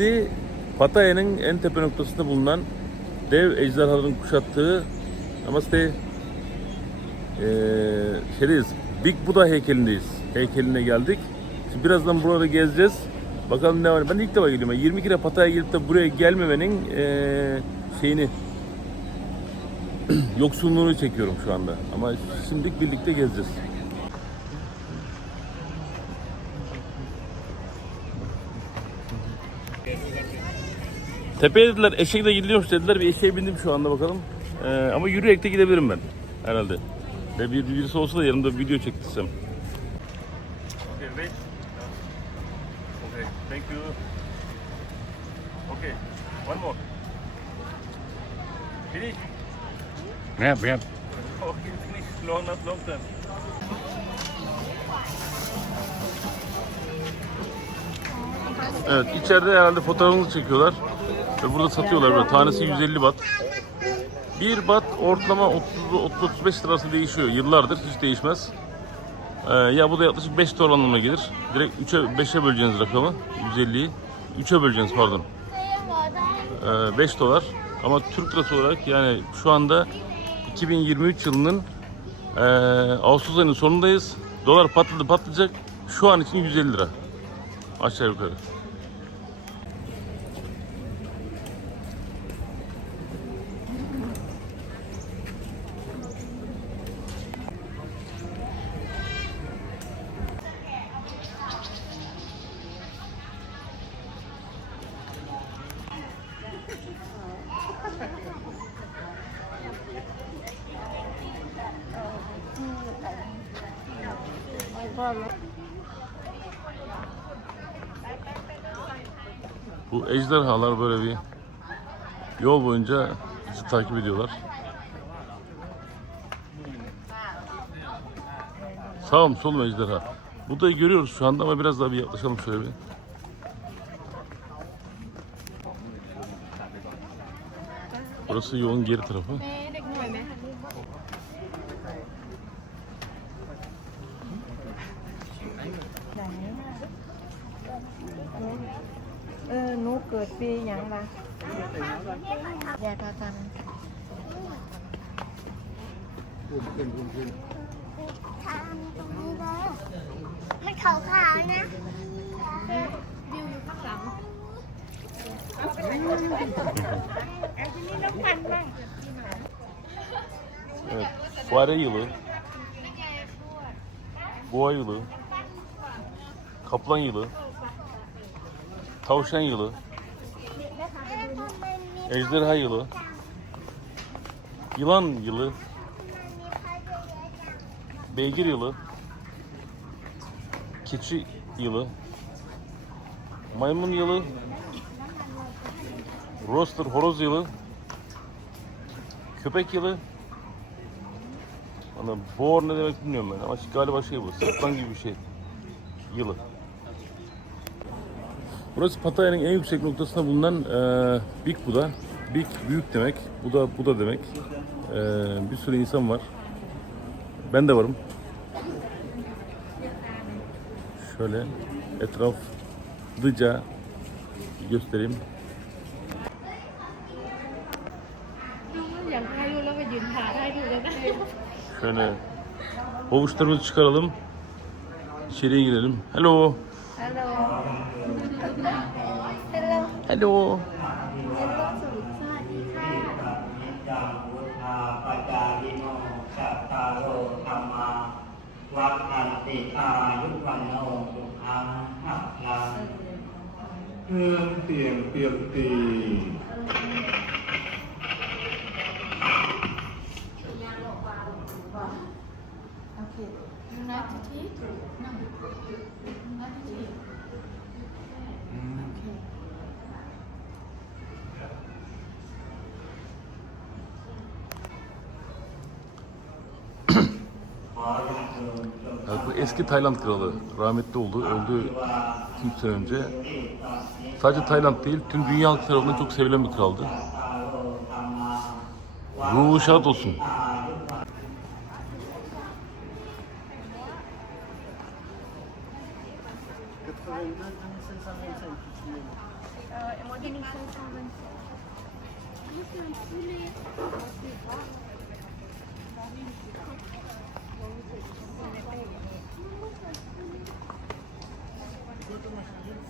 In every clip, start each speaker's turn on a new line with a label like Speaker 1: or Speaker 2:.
Speaker 1: bugün sizi Pattaya'nın en tepe noktasında bulunan dev ejderhaların kuşattığı Namaste ee, şeydeyiz, Big Buddha heykelindeyiz. Heykeline geldik. Şimdi birazdan burada gezeceğiz. Bakalım ne var. Ben ilk defa geliyorum. Yani 22 kere Pattaya'ya gelip de buraya gelmemenin ee, şeyini yoksunluğunu çekiyorum şu anda. Ama şimdilik birlikte gezeceğiz. Tepeye dediler eşekle gidiliyormuş dediler. Bir eşeğe bindim şu anda bakalım. Ee, ama yürüyerek de gidebilirim ben herhalde. Ve bir birisi olsa da yanımda video çektirsem. Okay, wait. Okay, thank you. Okay, one more. Finish. Yep, yep. Okay, finish. Long, not long time. Evet, içeride herhalde fotoğrafını çekiyorlar. Ve burada satıyorlar böyle. Tanesi 150 bat. Bir bat ortalama 30-35 lirası değişiyor. Yıllardır hiç değişmez. Ee, ya bu da yaklaşık 5 dolar anlamına gelir. Direkt 3'e 5'e böleceğiniz rakamı. 150'yi. 3'e böleceğiniz pardon. Ee, 5 dolar. Ama Türk lirası olarak yani şu anda 2023 yılının ee, Ağustos ayının sonundayız. Dolar patladı patlayacak. Şu an için 150 lira. Aşağı yukarı. Bu ejderhalar böyle bir yol boyunca bizi takip ediyorlar. Sağım solum ejderha. Buda'yı görüyoruz şu anda ama biraz daha bir yaklaşalım şöyle bir. Burası yolun geri tarafı.
Speaker 2: เออหนูเกิดปีหยังวะยาทาตันขึ้นขึ้นขึ้ทำตรงนี้เลยมันขาวๆนะดิวอยู่ข
Speaker 3: ้างหลังอันนี้น้ำมันบ้าง
Speaker 1: What are you, Lou? Boy, you, Lou. Kaplan you, Lou. Tavşan yılı. Ejderha yılı. Yılan yılı. Beygir yılı. Keçi yılı. Maymun yılı. Roster horoz yılı. Köpek yılı. Ana boğar ne demek bilmiyorum ben ama galiba şey bu. Sırtlan gibi bir şey. Yılı. Burası Pataya'nın en yüksek noktasında bulunan e, Big Buda. Big büyük demek, Buda Buda demek. E, bir sürü insan var. Ben de varım. Şöyle etraflıca göstereyim. Şöyle havuçlarımızı çıkaralım. İçeriye girelim. Hello. Hello.
Speaker 2: ฮัลโหล
Speaker 1: ฮัลโหล
Speaker 2: สวัสดีค่ะปัจาริโตธรรมาวัฏันตายุวันโนสุขังหักลังเพื่อเสียงเปรียบตีเคนับที่ถูกนับที่
Speaker 1: eski Tayland kralı. Rahmetli oldu. Öldü 2 sene önce. Sadece Tayland değil, tüm dünya halkı tarafından çok sevilen bir kraldı. Ruhu şad olsun.
Speaker 3: Thank you.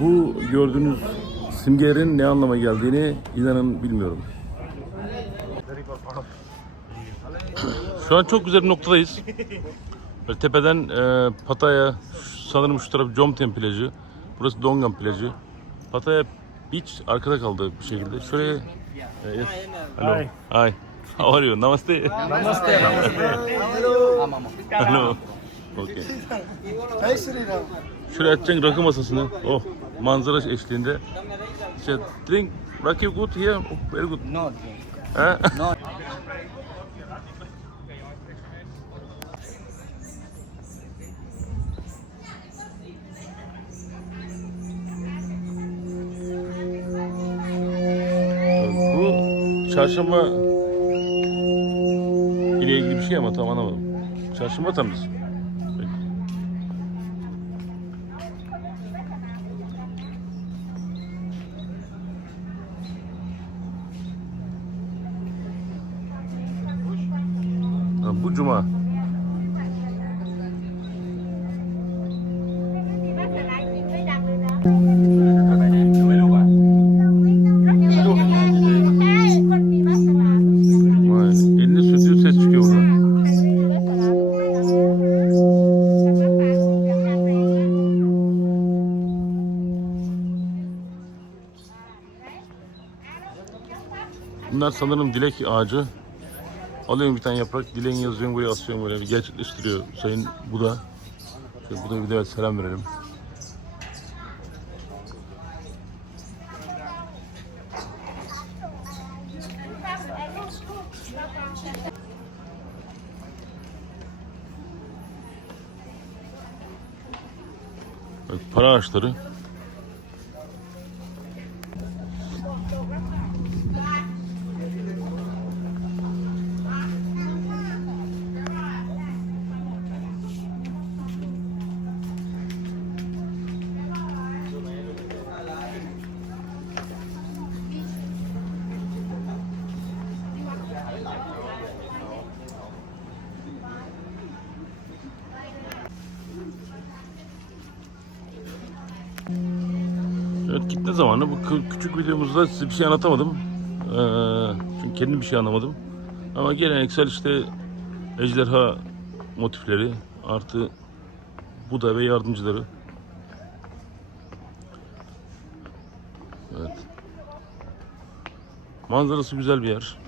Speaker 1: Bu gördüğünüz simgelerin ne anlama geldiğini inanın bilmiyorum. Şu an çok güzel bir noktadayız. Böyle tepeden e, Pattaya, sanırım şu taraf Jomtien plajı, burası Dongan plajı. Pattaya Beach arkada kaldı bir şekilde. Şöyle... E, yes. Hello. Hi. How are you? Namaste. Namaste. Hello. Okay. Şöyle açacaksın rakı masasını. Oh, manzara eşliğinde. İşte drink, rakı good here. Oh, very good. No. Ha? No. Çarşamba ile ilgili bir şey ama tam anlamadım. Çarşamba tam Bunlar sanırım dilek ağacı. Alıyorum bir tane yaprak, dileğini yazıyorum buraya asıyorum böyle gerçekleştiriyor Sayın Buda. Şöyle Buda'ya bir de selam verelim. Para ağaçları. Ne zamanı? Bu küçük videomuzda size bir şey anlatamadım. Ee, çünkü kendim bir şey anlamadım. Ama geleneksel işte ejderha motifleri artı Buda ve yardımcıları. Evet. Manzarası güzel bir yer.